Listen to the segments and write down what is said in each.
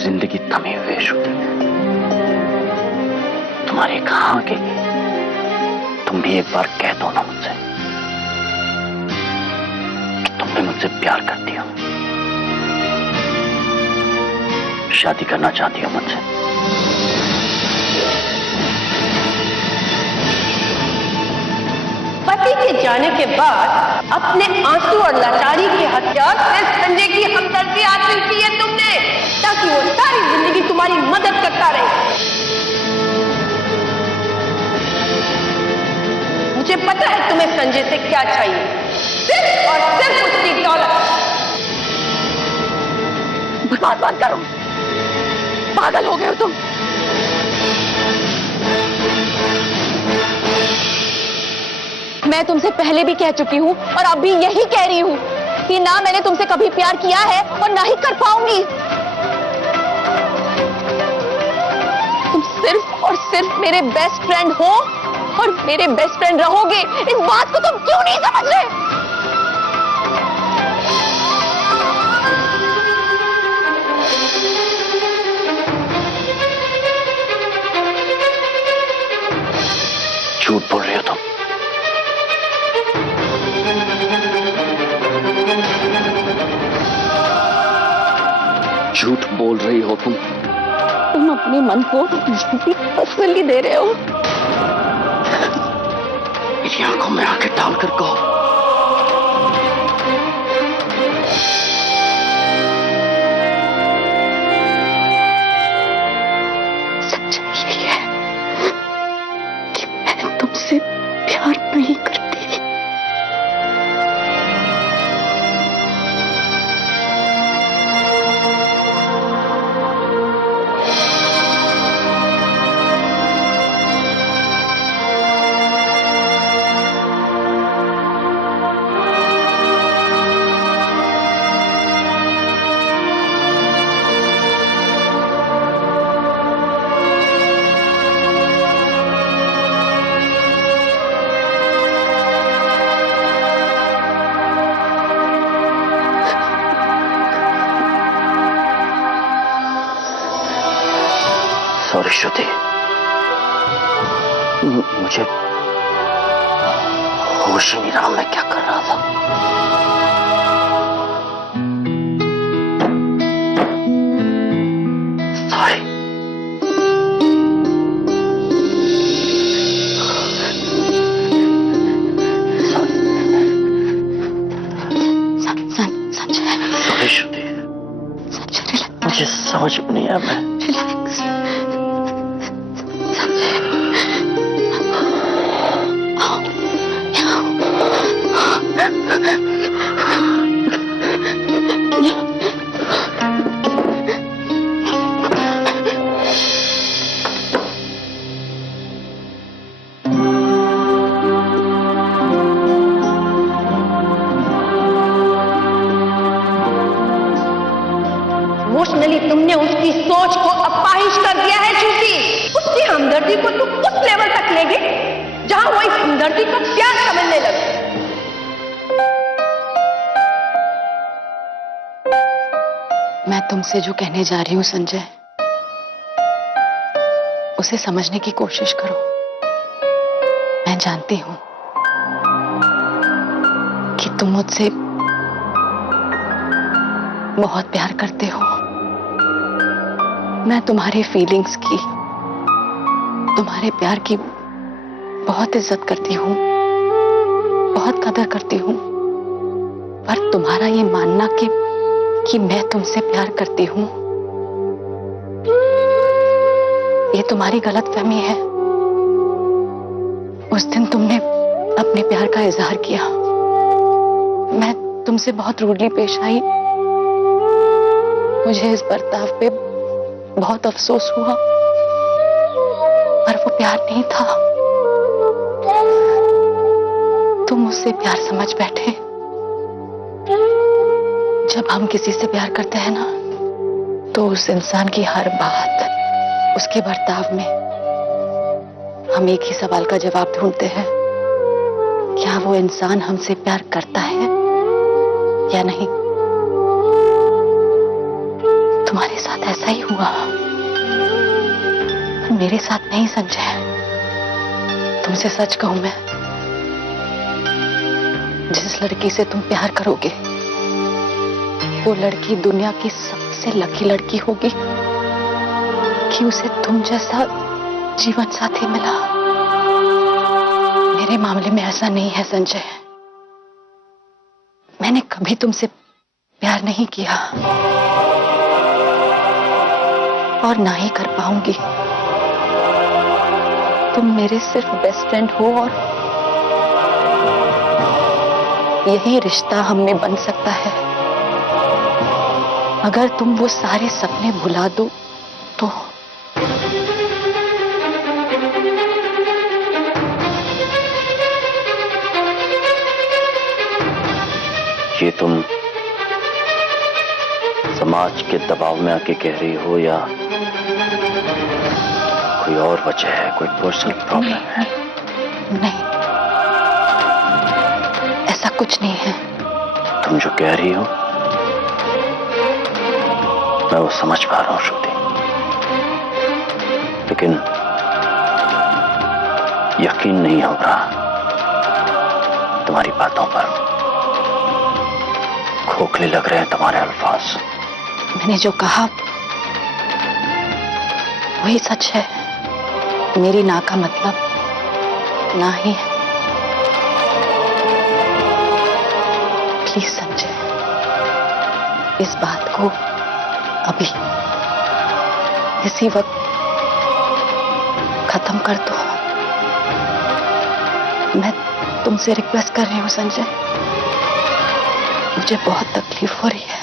जिंदगी थमी हुई है श्रुति, तुम्हारे कहां के लिए। तुम भी एक बार कह दो ना मुझसे कि तुम भी मुझसे प्यार करती हो, शादी करना चाहती हो मुझसे। पति के जाने के बाद अपने आंसू और लाचारी के हथियार से संजय की हमदर्दी हासिल की है तुमने, ताकि वो सारी जिंदगी तुम्हारी मदद करता रहे। मुझे पता है तुम्हें संजय से क्या चाहिए, सिर्फ और सिर्फ उसकी दौलत। बर्बाद मत करो, पागल हो गए हो तुम। मैं तुमसे पहले भी कह चुकी हूँ और अब भी यही कह रही हूँ कि ना मैंने तुमसे कभी प्यार किया है और ना ही कर पाऊंगी। तुम सिर्फ और सिर्फ मेरे बेस्ट फ्रेंड हो और मेरे बेस्ट फ्रेंड रहोगे। इस बात को तुम क्यों नहीं समझ रहे? झूठ बोल रही हो तुम। झूठ बोल रही हो तुम। तुम अपने मन को झूठी तसल्ली दे रहे हो। मेरी आंखों में आंखें डालकर कहो, सच्चाई यही है कि मैं तुमसे प्यार नहीं करती। सॉरी श्रुति, मुझे होश ही नहीं रहा मैं क्या कर रहा था। सॉरी। संजय, सॉरी श्रुति, मुझे समझ में नहीं आया। मैं इमोशनली तुमने उसकी सोच को अपाहिज कर दिया है श्रुति। उसकी हमदर्दी को तुम उस लेवल तक ले गए जहां वो इस हमदर्दी को प्यार समझने लगे। मैं तुमसे जो कहने जा रही हूं संजय, उसे समझने की कोशिश करो। मैं जानती हूं कि तुम मुझसे बहुत प्यार करते हो। मैं तुम्हारे फीलिंग्स की, तुम्हारे प्यार की बहुत इज्जत करती हूं, बहुत कदर करती हूं। पर तुम्हारा ये मानना कि मैं तुमसे प्यार करती हूं, ये तुम्हारी गलतफहमी है। उस दिन तुमने अपने प्यार का इजहार किया, मैं तुमसे बहुत रूडली पेश आई। मुझे इस बर्ताव पे बहुत अफसोस हुआ, पर वो प्यार नहीं था। तुम मुझसे प्यार समझ बैठे। जब हम किसी से प्यार करते हैं ना, तो उस इंसान की हर बात, उसके बर्ताव में हम एक ही सवाल का जवाब ढूंढते हैं, क्या वो इंसान हमसे प्यार करता है या नहीं। तुम्हारे साथ ऐसा ही हुआ, पर मेरे साथ नहीं संजय। तुमसे सच कहूं मैं, जिस लड़की से तुम प्यार करोगे वो लड़की दुनिया की सबसे लकी लड़की होगी कि उसे तुम जैसा जीवन साथी मिला। मेरे मामले में ऐसा नहीं है संजय। मैंने कभी तुमसे प्यार नहीं किया और ना ही कर पाऊंगी। तुम मेरे सिर्फ बेस्ट फ्रेंड हो और यही रिश्ता हम में बन सकता है। अगर तुम वो सारे सपने भुला दो तो ये तुम समाज के दबाव में आके कह रही हो या कोई और वजह है, कोई पर्सनल प्रॉब्लम है? नहीं, ऐसा कुछ नहीं है। तुम जो कह रही हो मैं वो समझ पा रहा हूं श्रुति, लेकिन यकीन नहीं हो रहा तुम्हारी बातों पर। खोखले लग रहे हैं तुम्हारे अल्फाज। मैंने जो कहा वही सच है। मेरी ना का मतलब ना ही है। प्लीज संजय, इस बात को अभी इसी वक्त खत्म कर दो। मैं तुमसे रिक्वेस्ट कर रही हूं संजय, मुझे बहुत तकलीफ हो रही है।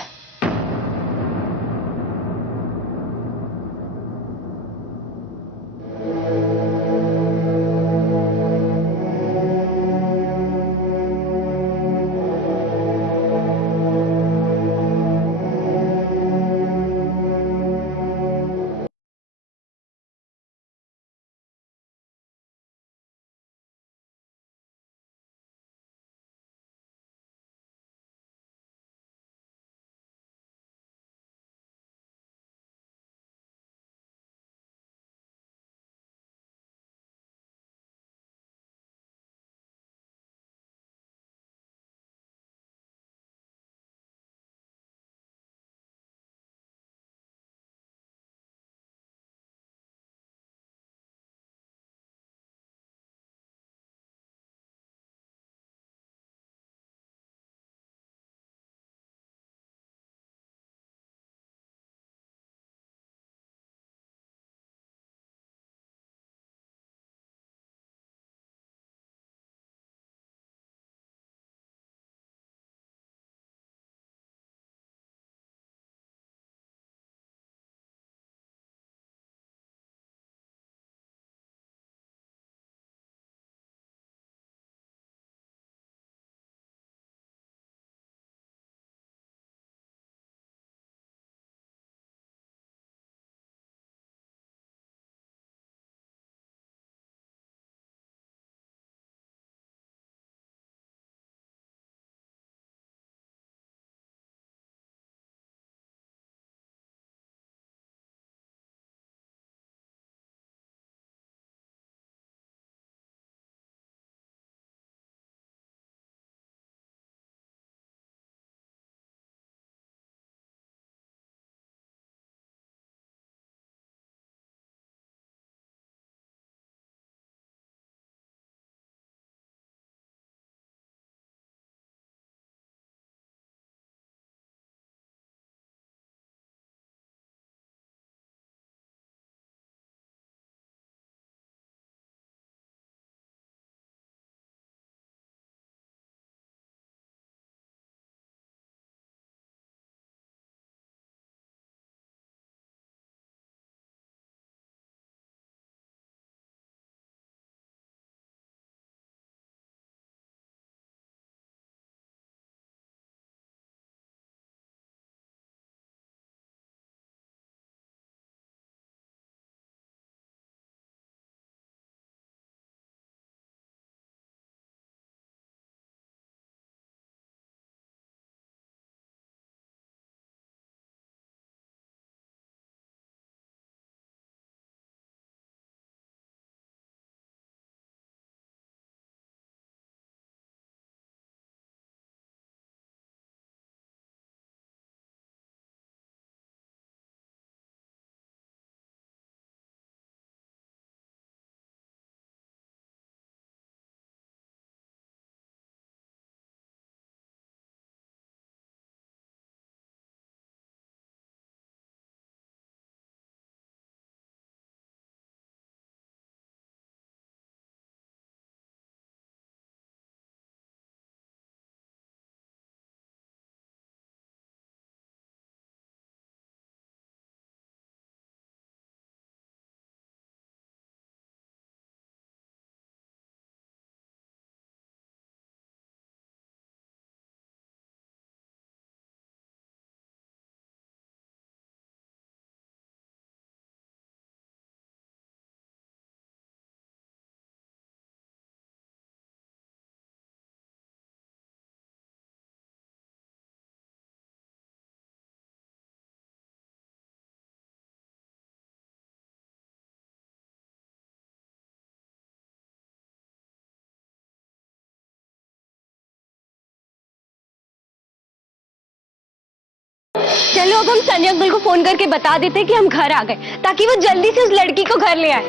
चलो अब हम सनी अंकल को फोन करके बता देते कि हम घर आ गए, ताकि वो जल्दी से उस लड़की को घर ले आए।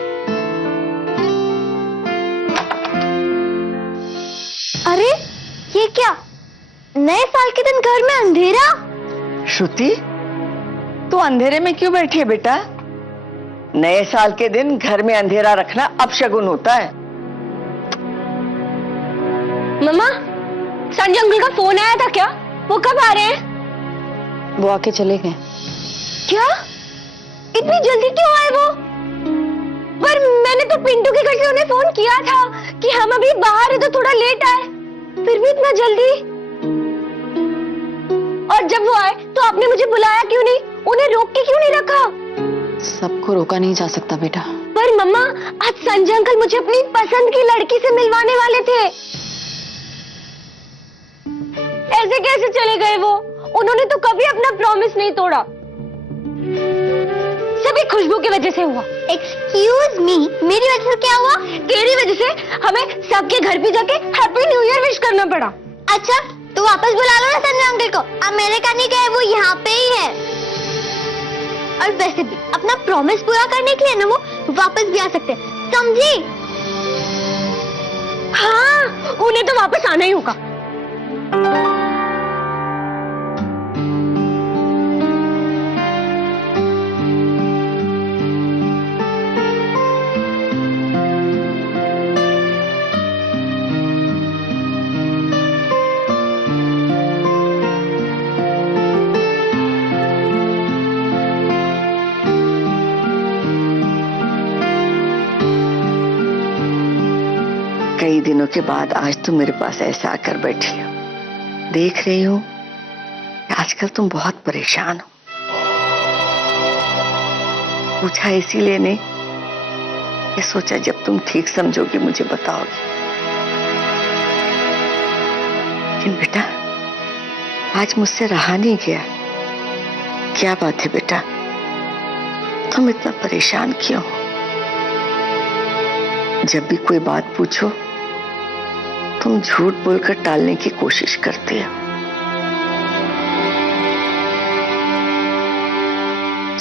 अरे ये क्या, नए साल के दिन घर में अंधेरा? श्रुति, तू अंधेरे में क्यों बैठी है बेटा? नए साल के दिन घर में अंधेरा रखना अपशगुन होता है। मम्मा, संजय अंकल का फोन आया था क्या? वो कब आ रहे हैं? वो आके चले गए। क्या? इतनी जल्दी क्यों आए वो? पर मैंने तो पिंटू के घर से उन्हें फोन किया था कि हम अभी बाहर है तो थोड़ा लेट आए, फिर भी इतना जल्दी। और जब वो आए तो आपने मुझे बुलाया क्यों नहीं? उन्हें रोक के क्यों नहीं रखा? सबको रोका नहीं जा सकता बेटा। पर मम्मा, आज संजय अंकल मुझे अपनी पसंद की लड़की से मिलवाने वाले थे। ऐसे कैसे चले गए वो? उन्होंने तो कभी अपना प्रॉमिस नहीं तोड़ा। सभी खुशबू की वजह से हुआ। एक्सक्यूज मी, मेरी वजह से क्या हुआ? तेरी वजह से हमें सबके घर पे जाके हैप्पी न्यू ईयर विश करना पड़ा। अच्छा, तो वापस बुला लो ना संजय अंकल को। अमेरिका नहीं गए, वो यहाँ पे ही है। और वैसे भी अपना प्रॉमिस पूरा करने के लिए ना वो वापस भी आ सकते हैं, समझी? हाँ, उन्हें तो वापस आना ही होगा। कई दिनों के बाद आज तुम मेरे पास ऐसा आकर बैठी हो। देख रही हूँ आजकल तुम बहुत परेशान हो। पूछा इसीलिए नहीं, ये सोचा जब तुम ठीक समझोगी मुझे बताओगी। लेकिन बेटा, आज मुझसे रहा नहीं गया। क्या बात है बेटा, तुम इतना परेशान क्यों हो? जब भी कोई बात पूछो तुम झूठ बोलकर टालने की कोशिश करती हो।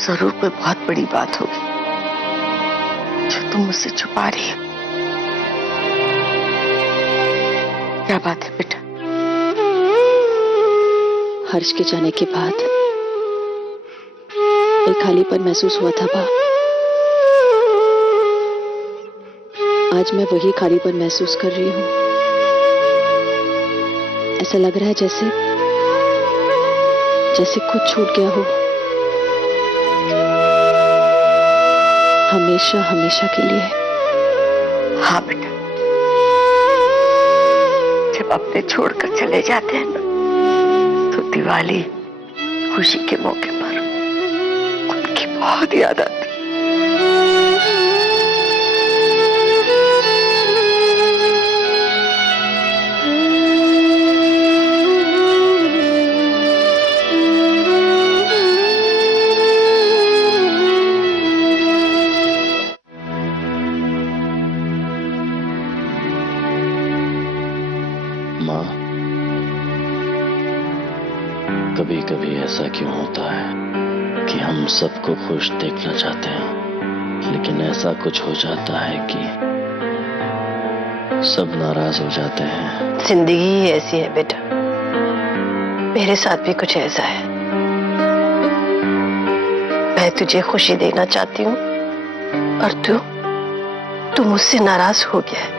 जरूर कोई बहुत बड़ी बात होगी जो तुम मुझसे छुपा रही हो। क्या बात है बेटा? हर्ष के जाने के बाद एक खालीपन महसूस हुआ था बा। आज मैं वही खालीपन महसूस कर रही हूँ। ऐसा लग रहा है जैसे कुछ छूट गया हो, हमेशा हमेशा के लिए। हाँ बेटा, जब अपने छोड़कर चले जाते हैं ना, तो दिवाली खुशी के मौके पर उनकी बहुत याद आती। माँ, कभी कभी ऐसा क्यों होता है कि हम सबको खुश देखना चाहते हैं, लेकिन ऐसा कुछ हो जाता है कि सब नाराज हो जाते हैं। जिंदगी ही ऐसी है बेटा, मेरे साथ भी कुछ ऐसा है। मैं तुझे खुशी देना चाहती हूँ और तू मुझसे नाराज हो गया है।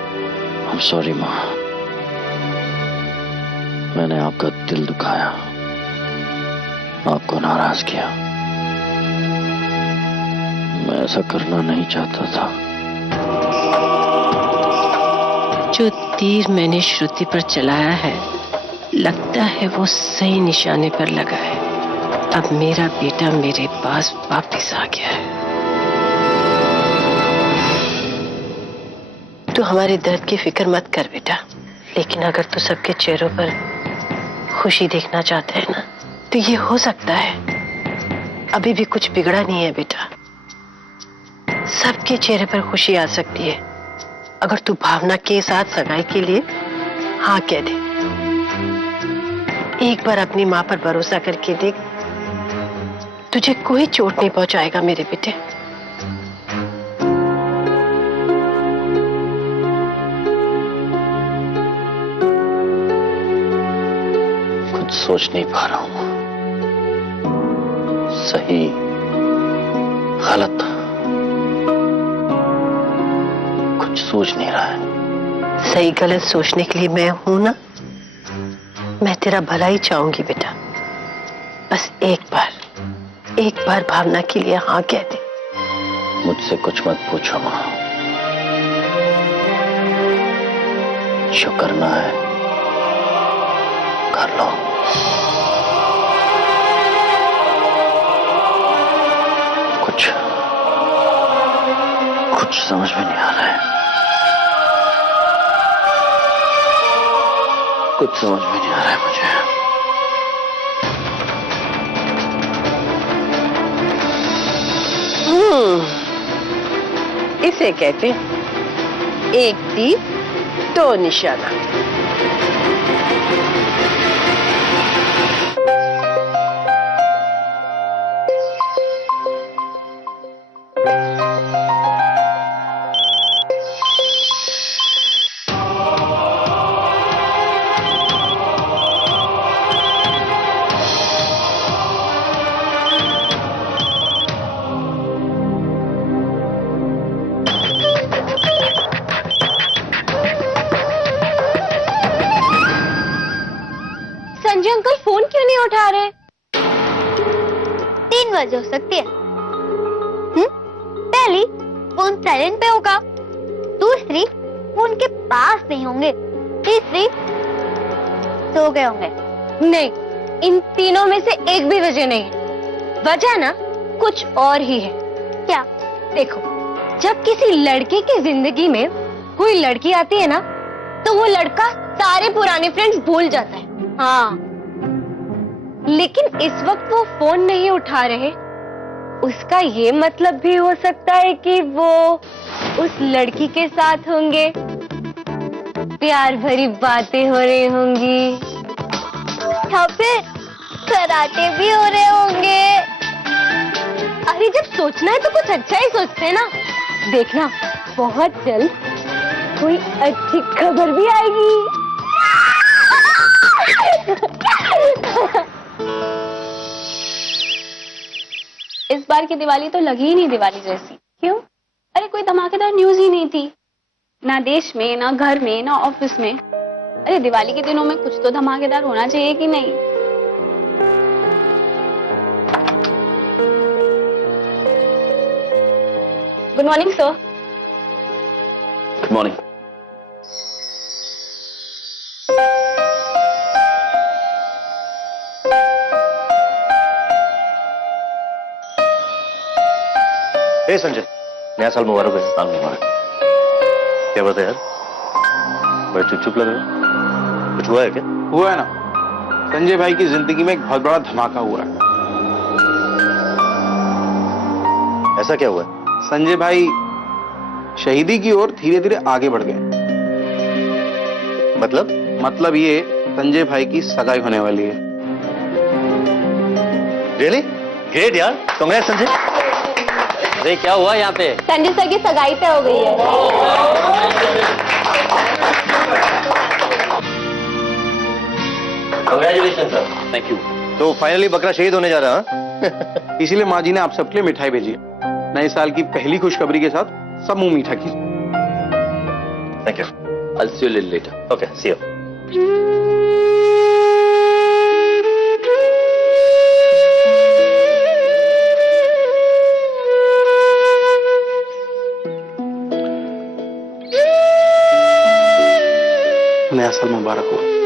I'm sorry माँ, मैंने आपका दिल दुखाया, आपको नाराज किया। मैं ऐसा करना नहीं चाहता था। जो तीर मैंने श्रुति पर चलाया है, लगता है वो सही निशाने पर लगा है। अब मेरा बेटा मेरे पास वापस आ गया है। तू हमारे दर्द की फिक्र मत कर बेटा, लेकिन अगर तू सबके चेहरों पर खुशी देखना चाहता है ना, तो ये हो सकता है। अभी भी कुछ बिगड़ा नहीं है बेटा, सबके चेहरे पर खुशी आ सकती है अगर तू भावना के साथ सगाई के लिए हाँ कह दे। एक बार अपनी माँ पर भरोसा करके देख, तुझे कोई चोट नहीं पहुंचाएगा मेरे बेटे। कुछ सोच नहीं पा रहा हूं, सही गलत कुछ सोच नहीं रहा है। सही गलत सोचने के लिए मैं हूं ना। मैं तेरा भला ही चाहूंगी बेटा। बस एक बार भावना के लिए हाँ कह दे। मुझसे कुछ मत पूछो मां, जो करना है कर लो। कुछ समझ में नहीं आ रहा है, कुछ समझ में नहीं आ रहा है मुझे। इसे कहते हैं एक तीर दो निशाना। संजय अंकल फोन क्यों नहीं उठा रहे? 3 वजह हो सकती है। पहली, फोन साइलेंट पे होगा। दूसरी, वो उनके पास नहीं होंगे। तीसरी, सो गए होंगे। नहीं, इन तीनों में से एक भी वजह नहीं है। वजह ना कुछ और ही है। क्या? देखो, जब किसी लड़के की जिंदगी में कोई लड़की आती है ना, तो वो लड़का सारे पुराने फ्रेंड्स भूल जाता है। हाँ, लेकिन इस वक्त वो फोन नहीं उठा रहे, उसका ये मतलब भी हो सकता है कि वो उस लड़की के साथ होंगे, प्यार भरी बातें हो रही होंगी, या फिर कराटे भी हो रहे होंगे। अरे जब सोचना है तो कुछ अच्छा ही सोचते हैं ना। देखना, बहुत जल्द कोई अच्छी खबर भी आएगी। इस बार की दिवाली तो लगी ही नहीं दिवाली जैसी। क्यों? अरे कोई धमाकेदार न्यूज ही नहीं थी, ना देश में, ना घर में, ना ऑफिस में। अरे दिवाली के दिनों में कुछ तो धमाकेदार होना चाहिए कि नहीं? Good morning sir. Good morning. Hey Sanjay, नया साल मुबारक है। साल मुबारक। क्या बात है यार, बड़ा चुप चुप लग रहा है। कुछ हुआ है क्या? हुआ है ना, संजय भाई की जिंदगी में एक बहुत बड़ा धमाका हुआ है। ऐसा क्या हुआ है? संजय भाई शहीदी की ओर धीरे धीरे आगे बढ़ गए। मतलब ये संजय भाई की सगाई होने वाली है। रियली ग्रेट यार, कांग्रेस संजय। अरे क्या हुआ यहाँ पे? संजय सर की सगाई तय हो गई है। Congratulation sir. Thank you. तो फाइनली बकरा शहीद होने जा रहा है। इसीलिए माँ जी ने आप सबके लिए मिठाई भेजी है। नए साल की पहली खुशखबरी के साथ सब मुंह मीठा कीजिए। Thank you. I'll see you a little later. Okay, see you. नया साल मुबारक हो।